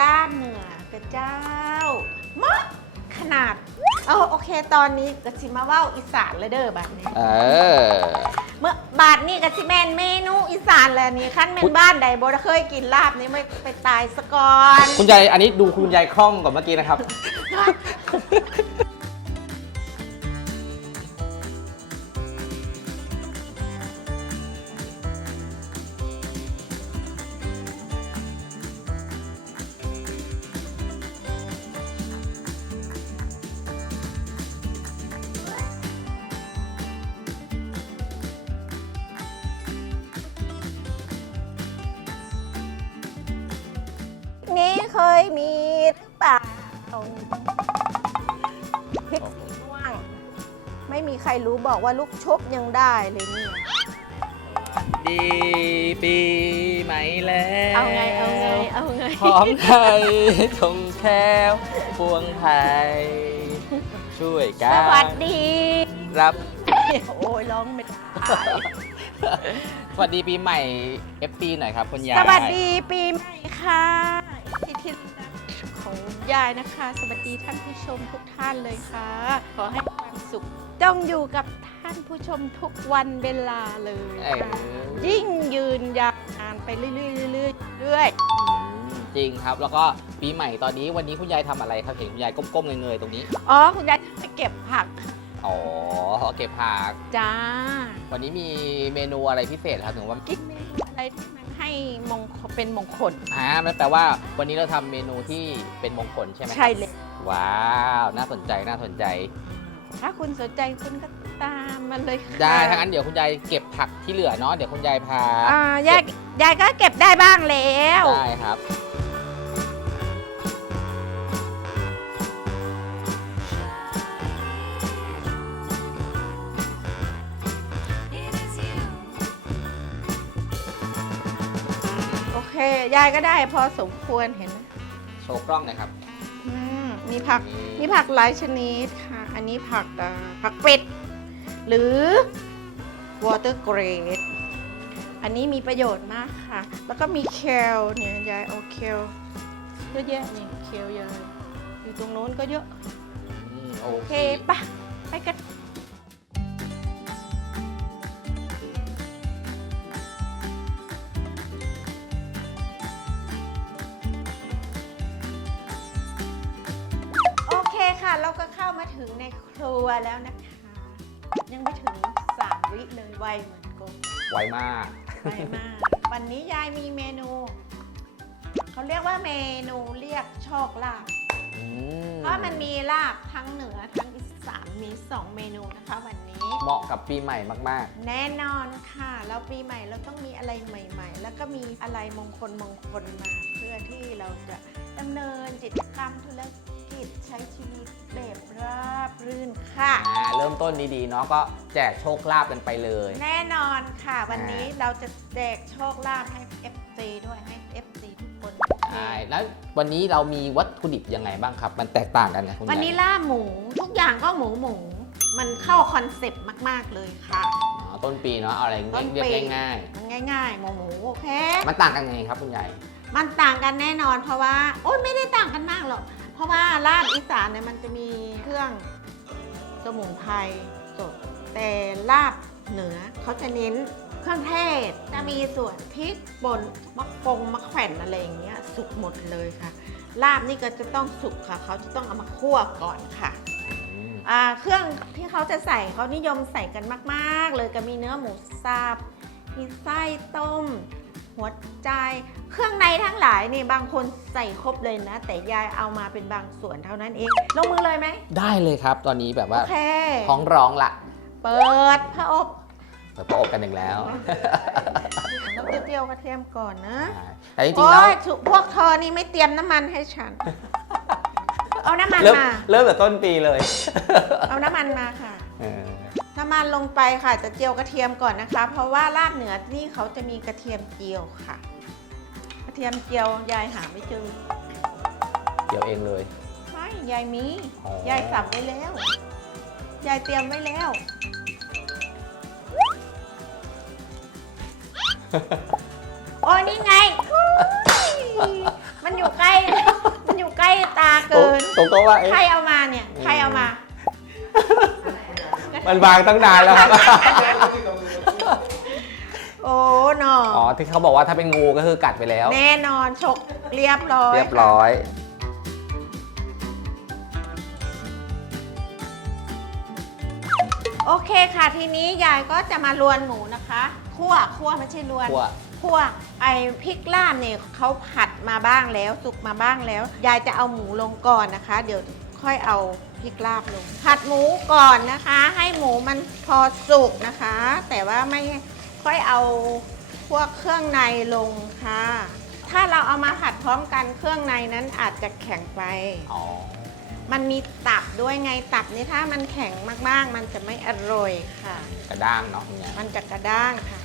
ลาบเหนือกระเจ้ามะขนาด เออโอเค ตอนนี้กะสิมาเว้าอีสานเลยเด้อบาดนี้ เออ เมื่อบาดนี้กะสิแมนเมนูอีสานเลยนี่ขั้นเป็นบ้านใดบ่ได้เคยกินลาบนี่ไม่ไปตายซะก่อน คุณยายอันนี้ดูคุณยายคล่องกว่าเมื่อกี้นะครับ พริกสีม่วง ไม่มีใครรู้บอกว่าลูกชุบยังได้เลยเนี่ย ดีปีใหม่แล้วเอาไง เอาไง เอาไงหอมไทยทงแค้วพวงไทย ช่วยกัสนวัสดี รับ โอ้ยร้องไม่ได้สวัสดีปีใหม่ FP หน่อยครับคุณยายสวัสดีปีใหม่ค่ะที่ที่รัก ของยายนะคะ สวัสดีท่านผู้ชมทุกท่านเลยค่ะ ขอให้ความสุขจงอยู่กับท่านผู้ชมทุกวันเวลาเลยเอค่ะอยิ่งยืนยาวนานไปเรื่อยๆเรื่อยๆเรื่อยอืมจริงครับ แล้วก็ปีใหม่ตอนนี้วันนี้คุณยายทำอะไรครับเห็นคุณยายก้มๆเงยๆตรงนี้ๆอ๋อคุณยายไปเก็บผักอ๋อเก็บผักจ้า วันนี้มีเมนูอะไรพิเศษครับถึงว่า กินเมนูอะไรที่มัน ให้มงคลเป็นมงคล อ่านั่นแปลว่าวันนี้เราทำเมนูที่เป็นมงคลใช่ไหมครับใช่เลย ว้าว น่าสนใจน่าสนใจ ถ้าคุณสนใจคุณก็ตามมาเลยค่ะได้ถ้างั้นเดี๋ยวคุณยายเก็บผักที่เหลือเนาะเดี๋ยวคุณยายพาอ่ายายยายก็เก็บได้บ้างแล้ว ได้ครับ ยายก็ได้พอสมควรเห็นไหมโชว์กล้องหน่อยครับ อืมมีผักนี่มีผักหลายชนิดค่ะ อันนี้ผักอ่าผักเป็ด หรือ water grade อันนี้มีประโยชน์มากค่ะ แล้วก็มีเคลเนี่ยยายเอาเคลเยอะแยะนี่เคลยายอยู่ตรงโน้นก็เยอะ อืมโอโอเคเค ปะไปกัน ถึงในครัวแล้วนะคะ ยังไม่ถึงสามวิเลยไวเหมือนกบไวมาก ไวมาก วันนี้ยายมีเมนู เขาเรียกว่าเมนูเรียกโชคลาภอืมเพราะมันมีลาบทั้งเหนือทั้งอีสานมี2เมนูนะคะวันนี้ เหมาะกับปีใหม่มาก แน่นอนค่ะแล้วปีใหม่เราต้องมีอะไรใหม่ ๆ แล้วก็มีอะไรมงคลมงคลมา เพื่อที่เราจะดำเนินกิจกรรมธุรกิจใช้ชีวิต แบบราบรื่นค่ะๆอ่าเริ่มต้นดีๆเนาะก็แจกโชคลาภกันไปเลย แน่นอนค่ะ วันนี้อ่าเราจะแจกโชคลาภให้ FC ด้วยให้ FC ทุกคน ใช่แล้ววันนี้เรามีวัตถุดิบยังไงบ้างครับ มันแตกต่างกันนะคุณยายวันนี้ลาบหมูทุกอย่างก็หมูหมู มันเข้าคอนเซปต์มาก ๆ เลยค่ะ อ๋อต้นปีเนาะเอาอะไรต้นเรียปีกง่ายมันง่าย ๆ หมูหมูโอเค ๆมันต่างกันยังไงครับคุณยายมันต่างกันแน่นอนเพราะว่า โอ๊ยไม่ได้ต่างกันมากหรอก เพราะว่าลาบอีสานเนี่ยมันจะมีเครื่องสมุนไพรสด แต่ลาบเหนือเขาจะเน้นเครื่องเทศ จะมีส่วนพริกป่นมะกงมะแขวนอะไรอย่างเงี้ยสุกหมดเลยค่ะ ลาบนี่ก็จะต้องสุกค่ะ เขาจะต้องเอามาคั่วก่อนค่ะอ่าเครื่องที่เขาจะใส่เขานิยมใส่กันมาก ๆ เลยก็มีเนื้อหมูสับมีไส้ต้ม หัวใจ เครื่องในทั้งหลายนี่บางคนใส่ครบเลยนะ แต่ยายเอามาเป็นบางส่วนเท่านั้นเอง ลงมือเลยไหม ได้เลยครับ ตอนนี้แบบโอว่าเค ท้องร้องละเปิดพระอบเปิดประอบกันอีกแล้วน้ำเจียวกระเทียมก่อนนะแต่จริงๆโอ้แล้ว ยถูกพวกเธอนี่ไม่เตรียมน้ำมันให้ฉัน เอาน้ำมันเริ่มมา เริ่มแต่ต้นปีเลย เอาน้ำมันมาค่ะ เออ น้ำมันลงไปค่ะจะเจียวกระเทียมก่อนนะคะ เพราะว่าลาบเหนือนี่เขาจะมีกระเทียมเจียวค่ะ กระเทียมเจียวยายหาไม่เจอเดี๋ยวเองเลย ไม่ยายมีอ๋อ ยายสับไว้แล้ว ยายเตรียมไว้แล้ว โอ้นี่ไงอุ๊ยมันอยู่ใกล้เกินผมก็ว่าเอ๊ะ ใครเอามาเนี่ย ใครเอามา มันวางตั้งนานแล้วครับ โอ้หนออ๋อ ที่เขาบอกว่าถ้าเป็นงูก็คือกัดไปแล้ว แน่นอนฉกเรียบร้อยเรียบร้อย โอเคค่ะทีนี้ยายก็จะมาลวนหมูนะคะคั่วคั่วไม่ใช่ลวน คั่วคั่วไอพริกลาบเนี่ยเขาผัดมาบ้างแล้ว สุกมาบ้างแล้ว ยายจะเอาหมูลงก่อนนะคะ เดี๋ยวค่อยเอา พริกลาบลง ผัดหมูก่อนนะคะ ให้หมูมันพอสุกนะคะ แต่ว่าไม่ค่อยเอาพวกเครื่องในลงค่ะ ถ้าเราเอามาผัดพร้อมกันเครื่องในนั้นอาจจะแข็งไป อ๋อ มันมีตับด้วยไงตับนี่ถ้ามันแข็งมากๆ มันจะไม่อร่อยค่ะ กระด้างเนาะคุณยายมันจะกระด้างค่ะ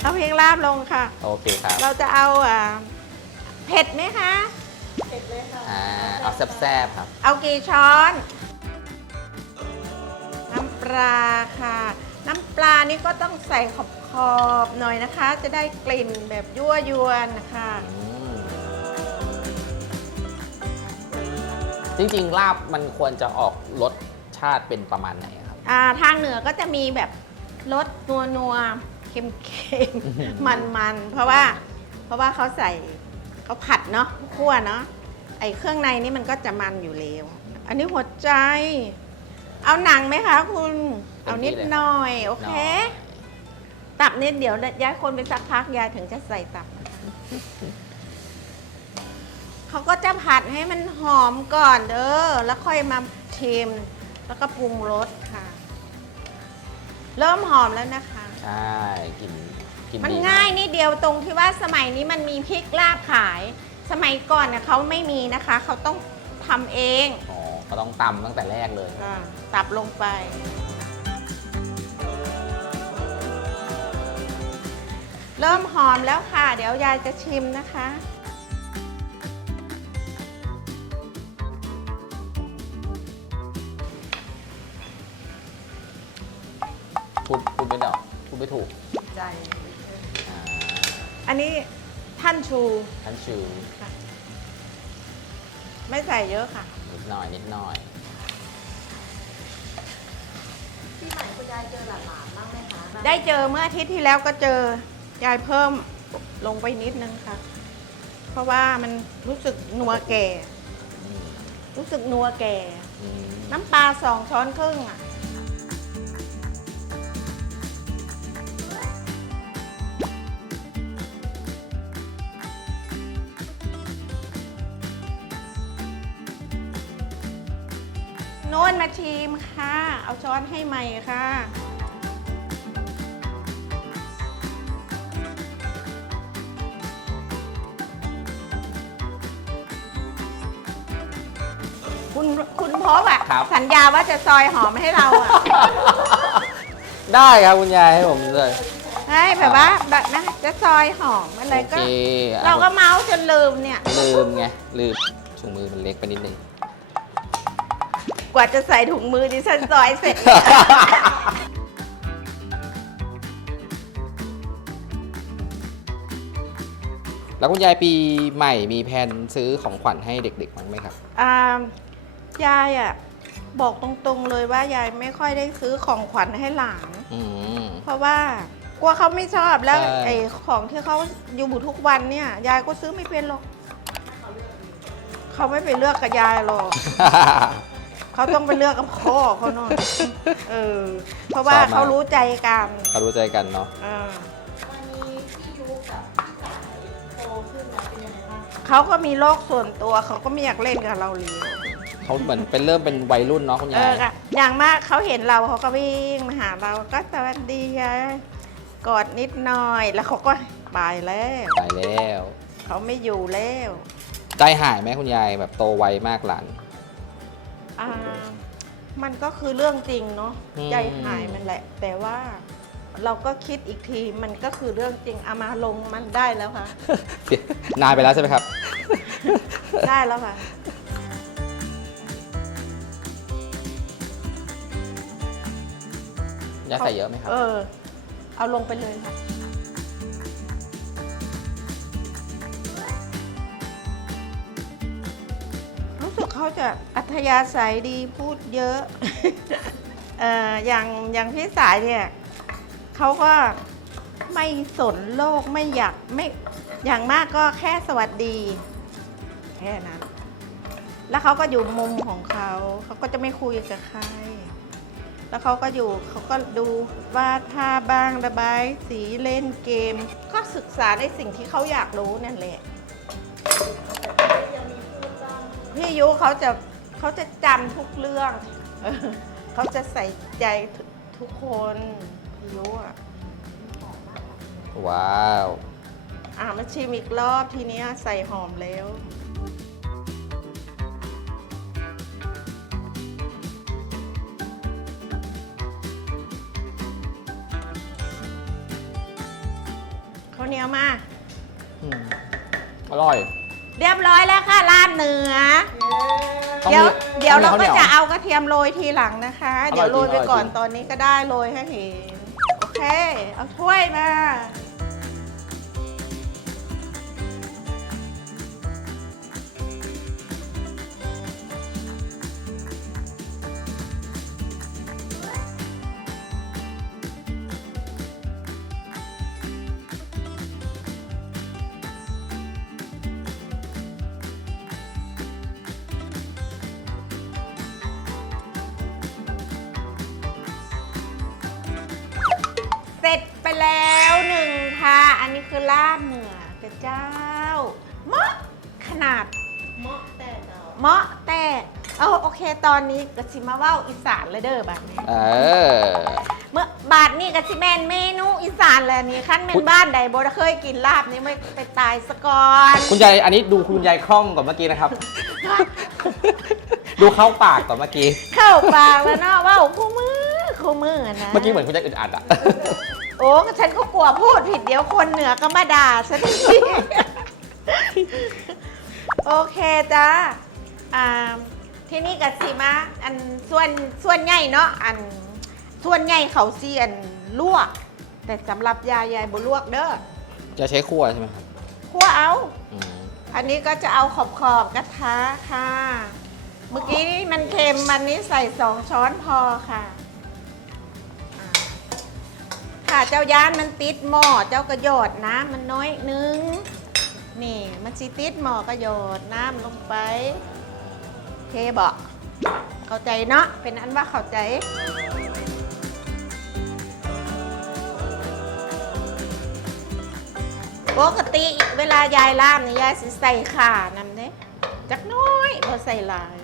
เอาเพลงลาบลงค่ะ โอเคครับ เราจะเอาอ่า เผ็ดไหมคะอ่าเอาแซ่บๆครับ เอากี่ช้อน น้ำปลาค่ะ น้ำปลานี่ก็ต้องใส่ขอบขอบๆหน่อยนะคะ จะได้กลิ่นแบบยั่วยวนนะคะอืมจริงๆ ลาบมันควรจะออกรสชาติเป็นประมาณไหนครับ อ่าทางเหนือก็จะมีแบบรสนัวนัวๆเค็มเค็มอื้อหือมันมันๆเพราะว่า เพราะว่าเขาใส่ เขาผัดเนาะคั่วเนาะไอ้เครื่องในนี่มันก็จะมันอยู่แล้วอันนี้หัวใจ เอาหนังไหมคะคุณ เอานิดหน่อย โอเค ตับนิดเดี๋ยวย้ายคนไปสักพักยายถึงจะใส่ตับนะคะเขาก็จะผัดให้มันหอมก่อนเด้อแล้วค่อยมาชิมแล้วก็ปรุงรสค่ะ เริ่มหอมแล้วนะคะ ใช่กิน กินมันดีง่ายนิดเดียวตรงที่ว่าสมัยนี้มันมีพริกลาบขาย สมัยก่อนเนี่ยเขาไม่มีนะคะ เขาต้องทำเองอ๋อก็ต้องตำตั้งแต่แรกเลยอ่าตับลงไปเริ่มหอมแล้วค่ะ เดี๋ยวยายจะชิมนะคะ พูดพูดไม่ได้พูดไม่ถูก ใจอ่า อันนี้ท่านชูท่านชูค่ะ ไม่ใส่เยอะค่ะ นิดหน่อยนิดหน่อยพี่ใหม่คุณยายเจอหลานๆบ้างไหมคะได้เจอเมื่ออาทิตย์ที่แล้วก็เจอยายเพิ่มลงไปนิดนึงค่ะ เพราะว่ามันรู้สึกนัวแก่ อืมรู้สึกนัวแก่ อืมน้ำปลาสองช้อนครึ่งอะ น่นมาชิมค่ะ เอาช้อนให้ใหม่ค่ะ คุณคุณพบอะ ครับ สัญญาว่าจะซอยหอมให้เราอะ ได้ครับคุณยายให้ผมเลยให้แบบว่าแบบนะจะซอยหอมอะไรโอก็ เคเราก็เมาส์จนลืมเนี่ย ลืมไงลืมถุงมือมันเล็กไปนิดนึง กว่าจะใส่ถุงมือดิฉันซอยเสร็จ แล้วคุณยายปีใหม่มีแผนซื้อของขวัญให้เด็กๆบ้างไหมครับ อ่ายายอะ บอกตรงๆเลยว่ายายไม่ค่อยได้ซื้อของขวัญให้หลาน อืม เพราะว่ากลัวเขาไม่ชอบแล้วใช่ ไอ้ของที่เขาอยู่ทุกวันเนี่ย ยายก็ซื้อไม่เป็นหรอกเขาไม่ไปเลือกกับยายหรอก เขาต้องไปเลือกกับพ่อเขาหน่อยเออ เพราะว่าชอบมาก เขารู้ใจกันเขารู้ใจกันเนาะอ่าวันนี้พี่ยุกับพี่สายโตขึ้นแล้วเป็นยังไงบ้างคะเขาก็มีโลกส่วนตัวเขาก็ไม่อยากเล่นกับเราเลยเขาเหมือนเป็นเริ่มเป็นวัยรุ่นเนาะคุณายเอยอค่ะอย่างมากเขาเห็นเราเขาก็วิ่งมาหาเราก็สวัสดียายกอดนิดหน่อยแล้วเขาก็ไปแล้วตายแล้ว เขาไม่อยู่แล้ว ใจหายไหมคุณยายแบบโตไวมากหลาน มันก็คือเรื่องจริงเนาะใจหายมันแหละ แต่ว่าเราก็คิดอีกทีมันก็คือเรื่องจริงเอามาลงมันได้แล้วค่ะ นายไปแล้วใช่ไหมครับ ได้แล้วค่ะยาดใส่เยอะไหมครับ เออ เอาลงไปเลยค่ะ รู้สึกเขาจะ อัธยาศัยดีพูดเยอะเอ่ออย่างอย่างพี่สายเนี่ยเขาก็ไม่สนโลกไม่อยากไม่อย่างมากก็แค่สวัสดี แค่นั้น แล้วเขาก็อยู่มุมของเขาเขาก็จะไม่คุยกับใคร แล้วเขาก็อยู่เขาก็ดูวาดภาพบ้างระบายสีเล่นเกม ก็ศึกษาในสิ่งที่เขาอยากรู้นั่นแหละยังมีพูดบ้างพี่ยุเขาจะ เขาจะจำทุกเรื่องเออเขาจะใส่ใจทุกทุกคนพี่ยุอะว้าว อ่ามาชิมอีกรอบทีเนี้ยใส่หอมแล้ว ข้าวเหนียวมาอืมอร่อย เรียบร้อยแล้วค่ะลาบเหนือ ต้องเดี๋ยวมีเดี๋ยวต้เราองมีก็ข้าวเหนียวจะเอากระเทียมโรยทีหลังนะคะอร่อยเดี๋ยวโรยไปจริงก่อนอร่อยจริงตอนนี้ก็ได้โรยให้เห็น โอเค เอาถ้วยมา อันนี้คือลาบเหนือเจ้าเจ้าเหมาะขนาดเหมาะแต่เนาะเหมาะแต่เอาโอเคตอนนี้กะสิมาเว่าอีสานเลยเด้อบัดนี้เออ เมื่อบาทนี่กะสิแมนเมนูอีสานเลยนี่ขั้นเป็นบ้านใดบ่ได้เคยกินลาบนี่ไม่ไปตายสะก่อนคุณยายอันนี้ดูคุณยายคล่องกว่าเมื่อกี้นะครับ ดูเข้าปากกว่าเมื่อกี้ เข้าปากแล้วเนาะเว่าคู่มือคู่มือนะเมื่อกี้เหมือนคุณยายอึดอัดอะ โอ้ก็ฉันก็กลัวพูดผิดเดี๋ยวคนเหนือก็มาด่าฉันอีกโอเคจ้าอ่าที่นี่กับสีมาอันส่วนส่วนใหญ่เนาะอันส่วนใหญ่เขาซีอันลวก แต่สำหรับยายยายบ่ลวกเด้อจะใช้คั่วใช่ไหมครับคั่วเอา อืมอันนี้ก็จะเอาขอบขอบๆกระทะค่ะ เมื่อกี้นี่มันเค็มมันนี้ใส่สองช้อนพอค่ะอ่า ค่ะ เจ้าย่านมันติดหม้อเจ้ากระโยดน้ำมันน้อยนึง นี่มันสิติดหม้อกระโยดน้ำลงไปเทบอกเข้าใจเนาะเป็นอันว่าเข้าใจปกติเวลายายล่ามนี่ยายสิใส่ข่านำเด้จักน้อยพอใส่ลาย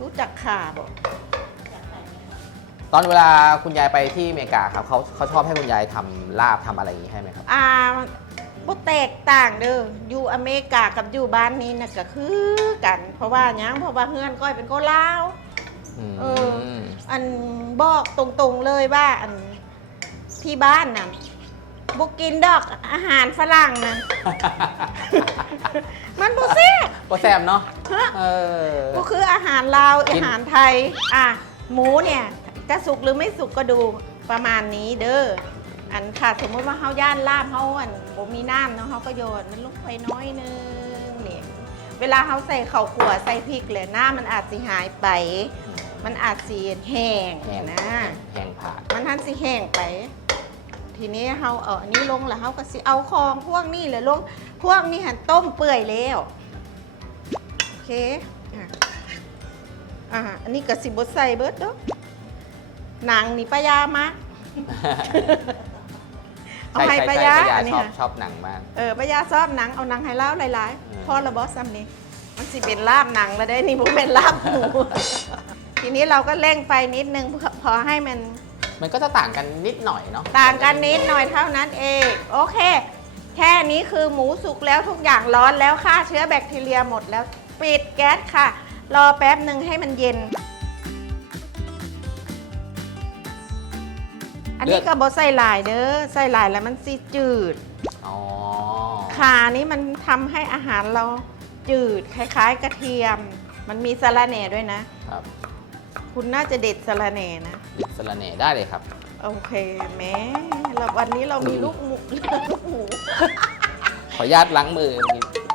รู้จักข่าบอก อนเวลาคุณยายไปที่อเมริกาครับเขาเขาชอบให้คุณยายทำลาบทำอะไรอย่างนี้ให้ไหมครับ อ่าบ่แตกต่างเด้ออยู่อเมริกากับอยู่บ้านนี้น่ะก็คือกัน เพราะว่าหยังเพราะว่าเฮือนก้อยเป็นคนลาวอืมเออ อันบอกตรงๆเลยว่าอันที่บ้านน่ะบ่กินดอกอาหารฝรั่งนะมันบ่แซ่บก็แซมเนาะ ฮะ เออ ก็คืออาหารลาว กิน อาหารไทย อะ หมูเนี่ย จะสุกหรือไม่สุกก็ดูประมาณนี้เด้ออันค่ะสมมติว่าเฮาย่านลาบเฮาอันบ่มีน้ำเนาะเฮาก็โยนมันลงไปน้อยนึงนี่เวลาเฮาใส่ข้าวขั่วใส่พริกเลยหน้ำมันอาจสิหายไป มันอาจสิแห้งแห้ง นะแห้งผาดมันทันสิแห้งไป ทีนี้เฮาเอาอันนี้ลงแล้วเฮาก็สิเอาของพวกนี้เลยลงพวกนี้หันต้มเปื่อยแล้วโอเคอะอ่าอันนี้ก็สิบดใส่เบิดเด้อ หนังนี่ปะยามาเอาให้ปะยาใช่อันนี้ชอบค่ะชอบหนังมาก เออปะยาชอบหนังเอาหนังให้เล่าหลายอืม ๆพอระบอซ้ำนี่มันสิเป็นลาบหนังแล้วได้นี่มันเป็นลาบหมูทีนี้เราก็เร่งไฟนิดนึงพอพอให้มัน มันก็จะต่างกันนิดหน่อยเนาะต่างกันนิดหน่อยเท่านั้นเอง โอเค แค่นี้คือหมูสุกแล้วทุกอย่างร้อนแล้วฆ่าเชื้อแบคทีเรียหมดแล้ว ปิดแก๊สค่ะ รอแป๊บหนึ่งให้มันเย็น นนี้ก็บอใส่หลายเด้อใส่หลายแล้วมันสิจืดอ๋อขานี้มันทำให้อาหารเราจืดคล้าย ๆ กระเทียม มันมีสะระแหน่ด้วยนะ ครับคุณน่าจะเด็ดสะระแหน่นะหยิบสลัดเน่ได้เลยครับ โอเคแม้เราวันนี้เรามีลูกหมูลูกหมูขออนุญาตล้างมือ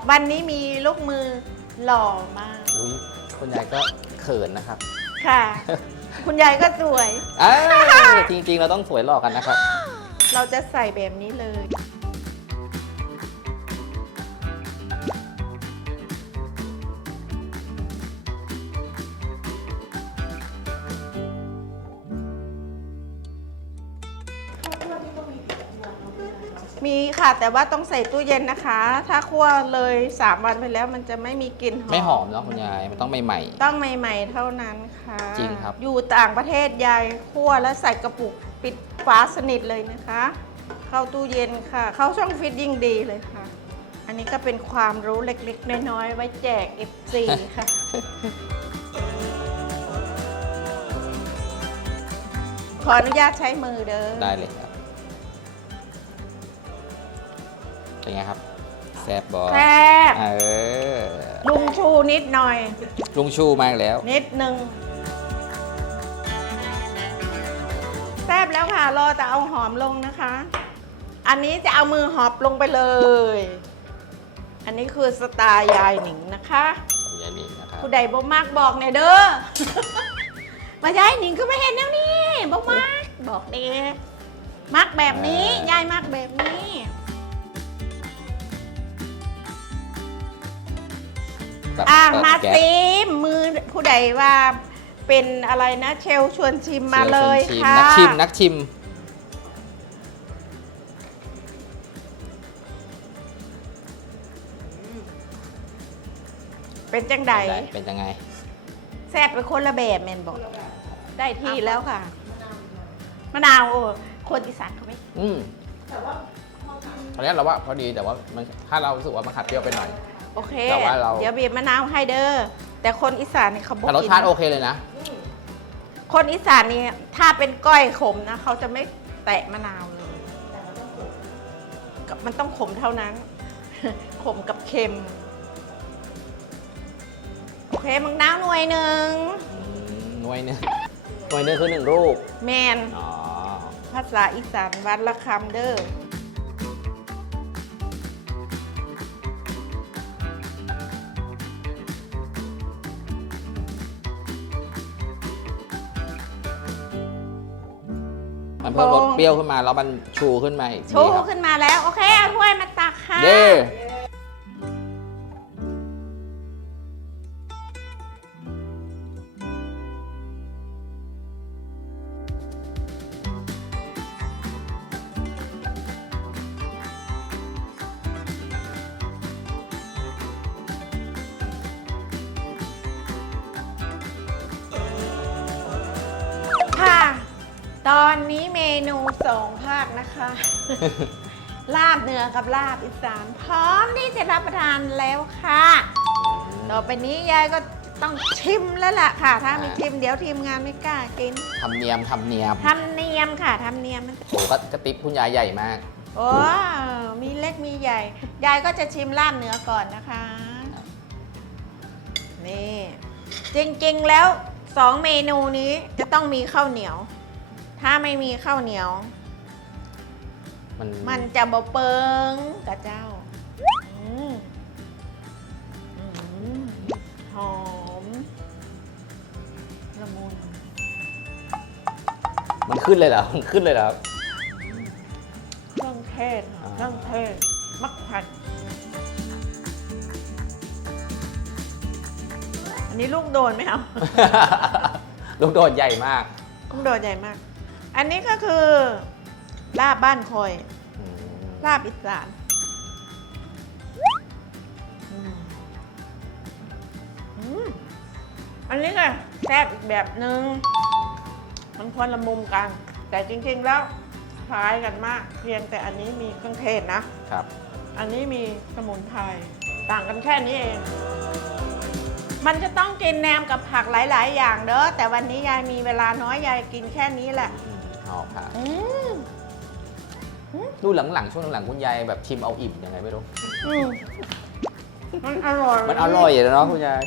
วันนี้มีลูกมือหล่อมาก อุ้ยคุณยายก็เขินนะครับ ค่ะ คุณยายก็สวย เอ้ยจริงๆ เราต้องสวยหล่อกันนะครับ เราจะใส่แบบนี้เลย ค่ะ แต่ว่าต้องใส่ตู้เย็นนะคะ ถ้าคั่วเลย 3 วันไปแล้วมันจะไม่มีกลิ่นหอม ไม่หอมเนาะคุณยาย มันต้องใหม่ ต้องใหม่ๆเท่านั้นค่ะ จริงครับ อยู่ต่างประเทศยายคั่วแล้วใส่กระปุกปิดฝาสนิทเลยนะคะ เข้าตู้เย็นค่ะ เข้าช่องฟิตยิ่งดีเลยค่ะ อันนี้ก็เป็นความรู้เล็กๆ น้อยๆ ไว้แจก F4 ค่ะ ขออนุญาตใช้มือเด้อ ๆ ได้เลยครับ เป็นไงครับ แซบบอแซ่บเออลุงชูนิดหน่อย ลุงชูมากแล้ว นิดหนึ่งแซ่บแล้วค่ะ รอแต่เอาหอมลงนะคะ อันนี้จะเอามือหอบลงไปเลย อันนี้คือสไตล์ยายหนิงนะคะคุณยายนี่นะครับผู้ใดบ่มากบอกเนี่ยเด้อ มายายหนิงก็ไม่เห็นแนวนี้บ่มากบอกเด้มักแบบนี้ ยายมักแบบนี้ ตัดอะตัดมาแก๊ส ซิมมือผู้ใดว่าเป็นอะไรนะเชลชวนชิมมาเลยชิมค่ะ นักชิมนักชิม เป็นจังใดเป็นยังไง แซ่บเป็นคนละแบบแมนบอกได้ที่แล้วค่ะมะนาวโอ้คนอีสานเขาไม่อืมแต่ว่าพอกินตอนนี้เราว่าพอดีแต่ว่ามันถ้าเรารู้สึกว่ามันขัดเปรี้ยวไปหน่อย โอเค แต่ว่าเรา เดี๋ยวบีบมะนาวให้เด้อ แต่คนอีสานนี่เขาบอกแต่รสชาติโอเคเลยนะ คนอีสานนี่ถ้าเป็นก้อยขมนะเขาจะไม่แตะมะนาวเลยแต่เราต้องกดกับมันต้องขมเท่านั้น ขมกับเค็ม โอเคมังนาวหน่วยหนึ่งอืมหน่วยหนึงหน่วยหนึงคือหนึ่งลูก แมน อ๋อ ภาษาอีสานวันละคำเด้อ มันเพิ่มรสเปรี้ยวขึ้นมาแล้วมันชูขึ้นมาอีกชูดีครับ ขึ้นมาแล้ว โอเคเอาถ้วยมาตักค่ะ เย้ ลาบเหนือกับลาบอีสานพร้อมที่จะรับประทานแล้วค่ะ ต่อไปนี้ยายก็ต้องชิมแล้วล่ะค่ะ ถ้าไม่ชิมเดี๋ยวทีมงานไม่กล้ากินทำเนียมทำเนียมทำเนียมค่ะทำเนียมโอ้ก็กระติบคุณยายใหญ่มาก โอ้มีเล็กมีใหญ่ ยายก็จะชิมลาบเหนือก่อนนะคะ นี่ จริงๆแล้วสองเมนูนี้จะต้องมีข้าวเหนียว ถ้าไม่มีข้าวเหนียว มันมันจะบะเปิงกับเจ้าอืมอืมหอมละมุนมันขึ้นเลยเหรอ มันขึ้นเลยเหรอครับ เครื่องเทศค่ะอ่า เครื่องเทศมักผัดอันนี้ลูกโดนไหมเอา ลูกโดดใหญ่มาก ลูกโดนใหญ่มาก อันนี้ก็คือ ลาบบ้านคอย อืมลาบอีสานอืมอืมอันนี้ก็แซ่บอีกแบบหนึ่งมันคนละมุมกัน แต่จริงๆแล้วคล้ายกันมาก เพียงแต่อันนี้มีเครื่องเทศนะ ครับ อันนี้มีสมุนไพรต่างกันแค่นี้เอง มันจะต้องกินแหนมกับผักหลาย ๆ อย่างเด้อแต่วันนี้ยายมีเวลาน้อยยายกินแค่นี้แหละอืมเอาค่ะ อืม ดูหลังๆช่วงหลังๆคุณยายแบบชิมเอาอิ่มยังไงไม่รู้ อืมมันอร่อยมันอร่อยเลยเนาะคุณยาย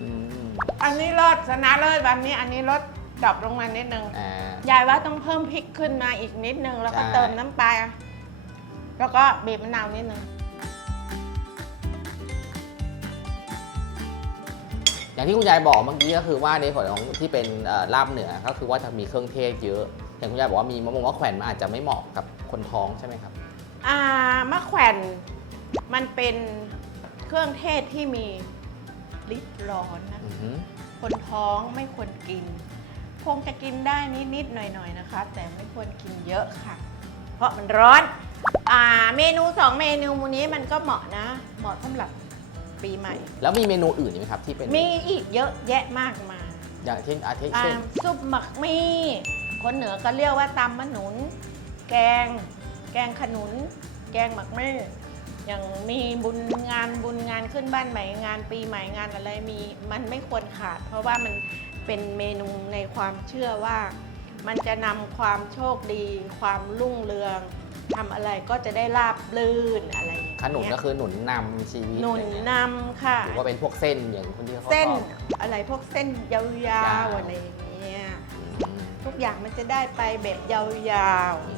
อืมอันนี้รสชนะเลิศแบบนี้ อันนี้รสดรอปลงมานิดนึง อ่า ยายว่าต้องเพิ่มพริกขึ้นมาอีกนิดนึง แล้วก็ใช่ เติมน้ำปลา แล้วก็บีบมะนาวนิดนึง อย่างที่คุณยายบอกเมื่อกี้ก็คือว่าในส่วนของที่เป็นเอ่อลาบเหนือก็คือว่าจะมีเครื่องเทศเยอะอย่างคุณยายบอกว่ามีมะม่วงมะแขวนมันอาจจะไม่เหมาะกับ คนท้องใช่ไหมครับ อ่ามะแขวนมันเป็นเครื่องเทศที่มีฤทธิ์ร้อนนะ อือหือคนท้องไม่ควรกิน คงจะกินได้นิดๆหน่อยๆนะคะ แต่ไม่ควรกินเยอะค่ะ เพราะมันร้อน อ่า เมนูสองเมนูมูนี้มันก็เหมาะนะ เหมาะสำหรับปีใหม่ แล้วมีเมนูอื่นอีกไหมครับที่เป็นมีอีกเยอะแยะมากมายอย่างเช่นอาทิอ่าเช่นซุปหมักมี่คนเหนือก็เรียกว่าตำมะหนุน แกง แกงขนุน แกงหมักมี่อย่างมีบุญงานบุญงานขึ้นบ้านใหม่งานปีใหม่งานอะไรมีมันไม่ควรขาด เพราะว่ามันเป็นเมนูในความเชื่อว่า มันจะนำความโชคดี ความรุ่งเรืองทำอะไรก็จะได้ราบลื่นอะไรอย่างเงี้ยขนุนก็คือหนุนนำชีวิตหนุนนำค่ะหรือว่าเป็นพวกเส้นอย่างคุณที่เขาเส้นชอบอะไรพวกเส้นยาวาวๆอะไรอย่างเงี้ยอืมทุกอย่างมันจะได้ไปแบบยาวๆอืม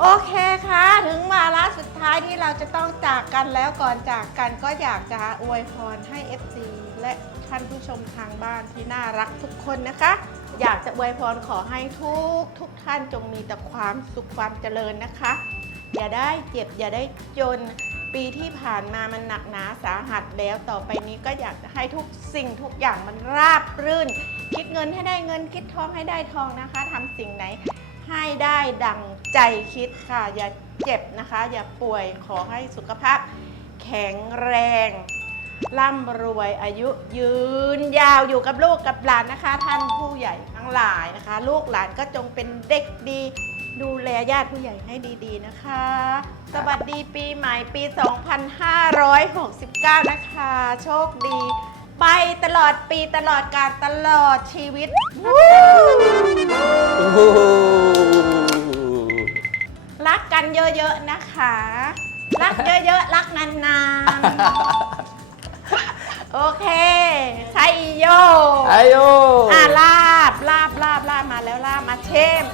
โอเคค่ะ ถึงวาระสุดท้ายที่เราจะต้องจากกันแล้วก่อนจากกันก็อยากจะอวยพรให้ FC และท่านผู้ชมทางบ้านที่น่ารักทุกคนนะคะ อยากจะอวยพรขอให้ทุกทุกท่านจงมีแต่ความสุขความเจริญนะคะ อย่าได้เจ็บอย่าได้จนปีที่ผ่านมามันหนักหนาสาหัสแล้วต่อไปนี้ก็อยากจะให้ทุกสิ่งทุกอย่างมันราบรื่น คิดเงินให้ได้เงินคิดทองให้ได้ทองนะคะทำสิ่งไหนให้ได้ดัง ใจคิดค่ะ อย่าเจ็บนะคะ อย่าป่วยขอให้สุขภาพ แข็งแรง ร่ำรวยอายุยืนยาวอยู่กับลูกกับหลานนะคะ ท่านผู้ใหญ่ทั้งหลายนะคะ ลูกหลานก็จงเป็นเด็กดี ดูแลญาติผู้ใหญ่ให้ดีๆนะคะ สวัสดีปีใหม่ปี 2569 นะคะ โชคดี ไปตลอดปีตลอดกาลตลอดชีวิต โอ้โห กันเยอะๆนะคะ รักเยอะๆ รักนานๆ โอเคไชโยไอโย่ลาบลาบลาบลาบมาแล้วลาบมาเชม